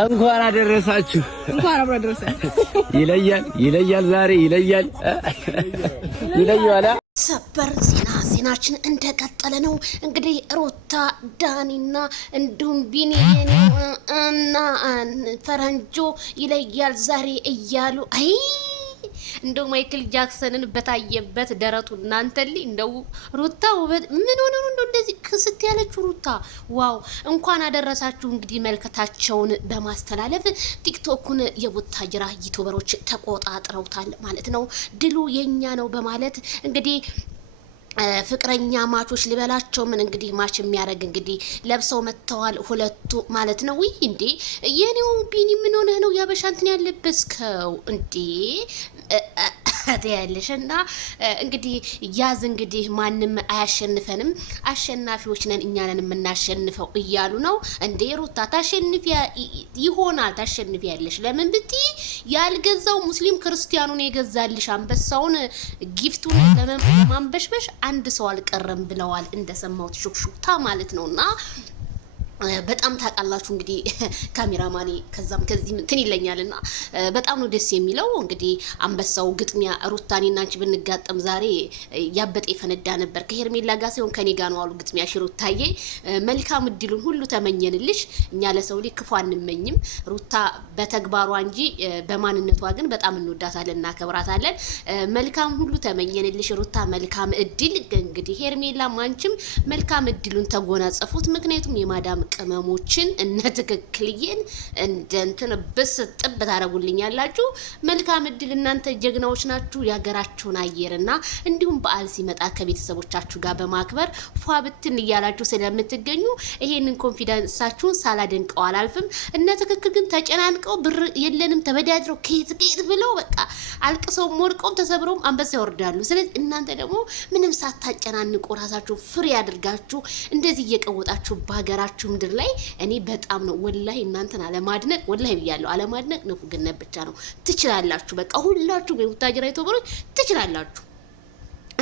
እንኳን አደረሳችሁ። እንኳን አብሮ አደረሰን። ይለያል ዛሬ ይለያል። ሰበር ዜናችን እንደቀጠለ ነው። እንግዲህ ሩታ ዳኒና እንዲሁም ቢኒ እና ፈረንጆ ይለያል ዛሬ እያሉ አይ እንደው ማይክል ጃክሰንን በታየበት ደረቱ እናንተሊ እንደው ሩታ ውበት ምን ሆነ ነው እንደዚህ ክስት ያለችው ሩታ ዋው እንኳን አደረሳችሁ። እንግዲህ መልከታቸውን በማስተላለፍ ቲክቶኩን የቡታጅራ ዩቲዩበሮች ተቆጣጥረውታል ማለት ነው። ድሉ የኛ ነው በማለት እንግዲህ ፍቅረኛ ማቾች ሊበላቸው ምን እንግዲህ ማች የሚያደርግ እንግዲህ ለብሰው መተዋል ሁለቱ ማለት ነው። ወይ እንዴ የኔው ቢኒ ምን ሆነ ነው ያበሻንትን ያለበስከው እንዴ ያለሽና እንግዲህ ያዝ እንግዲህ ማንም አያሸንፈንም አሸናፊዎች ነን እኛ ነን የምናሸንፈው እያሉ ነው እንዴ። ሩታ ታሸንፊያ ይሆናል ታሸንፊያለሽ። ለምን ብቲ ያልገዛው ሙስሊም ክርስቲያኑን የገዛልሽ አንበሳውን ጊፍቱን ለማንበሽበሽ አንድ ሰው አልቀረም ብለዋል እንደሰማሁት ሹክሹክታ ማለት ነውና በጣም ታውቃላችሁ እንግዲህ ካሜራማኔ ከዛም ከዚህ እንትን ይለኛልና በጣም ነው ደስ የሚለው። እንግዲህ አንበሳው ግጥሚያ ሩታኔና አንቺ ብንጋጠም ዛሬ ያበጠ ፈነዳ ነበር። ከሄርሜላ ጋር ሲሆን ከኔ ጋር ነው አሉ ግጥሚያ ሩታዬ። መልካም እድሉን ሁሉ ተመኘንልሽ። እኛ ለሰው ልጅ ክፉ አንመኝም። ሩታ በተግባሯ እንጂ በማንነቷ ግን በጣም እንወዳታለን እናከብራታለን። መልካም ሁሉ ተመኘንልሽ ሩታ መልካም እድል። እንግዲህ ሄርሜላ አንቺም መልካም እድሉን ተጎናጸፉት። ምክንያቱም የማዳም ቅመሞችን እነ ትክክልዬን እንደንትን በስጥብ ታረጉልኛላችሁ። መልካም እድል እናንተ ጀግናዎች ናችሁ። ያገራችሁን አየርና እንዲሁም በዓል ሲመጣ ከቤተሰቦቻችሁ ጋር በማክበር ፏብትን እያላችሁ ስለምትገኙ ይሄንን ኮንፊደንሳችሁን ሳላደንቀው አላልፍም። እነ ትክክል ግን ተጨናንቀው ብር የለንም ተበዳድረው ከየት ብለው በቃ አልቅሰው ሞርቀው ተሰብረው አንበሳ ይወርዳሉ። ስለዚህ እናንተ ደግሞ ምንም ሳታጨናንቁ ራሳችሁ ፍሪ አድርጋችሁ እንደዚህ እየቀወጣችሁ ባገራችሁ ምድር ላይ እኔ በጣም ነው ወላሂ እናንተን አለማድነቅ ወላሂ ብያለሁ። አለማድነቅ ንፉግነት ብቻ ነው። ትችላላችሁ በቃ ሁላችሁም የቡታጅራ ዩቲዩበሮች ትችላላችሁ።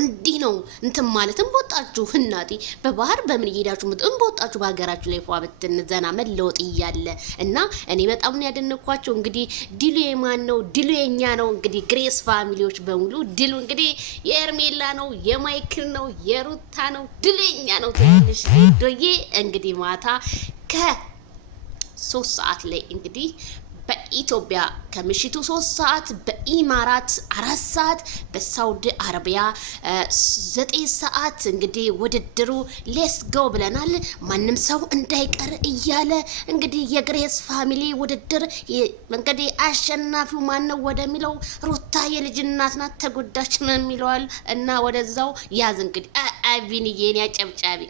እንዲህ ነው እንትን ማለት እንቦጣችሁ እናቴ በባህር በምን እየሄዳችሁ እንቦጣችሁ በሀገራችሁ ላይ ፏብትን ዘና መለወጥ እያለ እና እኔ በጣም ነው ያደነኳቸው። እንግዲህ ድሉ የማን ነው? ድሉ የኛ ነው። እንግዲህ ግሬስ ፋሚሊዎች በሙሉ ድሉ እንግዲህ የኤርሜላ ነው፣ የማይክል ነው፣ የሩታ ነው። ድሉ የኛ ነው። ትንሽ ዶዬ እንግዲህ ማታ ከ3 ሰዓት ላይ እንግዲህ በኢትዮጵያ ከምሽቱ 3 ሰዓት በኢማራት 4 ሰዓት በሳውዲ አረቢያ 9 ሰዓት እንግዲህ ውድድሩ ሌስ ጎ ብለናል። ማንም ሰው እንዳይቀር እያለ እንግዲህ የግሬስ ፋሚሊ ውድድር እንግዲህ አሸናፊው ማን ነው ወደሚለው ሩታ የልጅ እናት ናት ተጎዳች ነው የሚለዋል እና ወደዛው ያዝ እንግዲህ አቪን የኔ አጨብጫቢ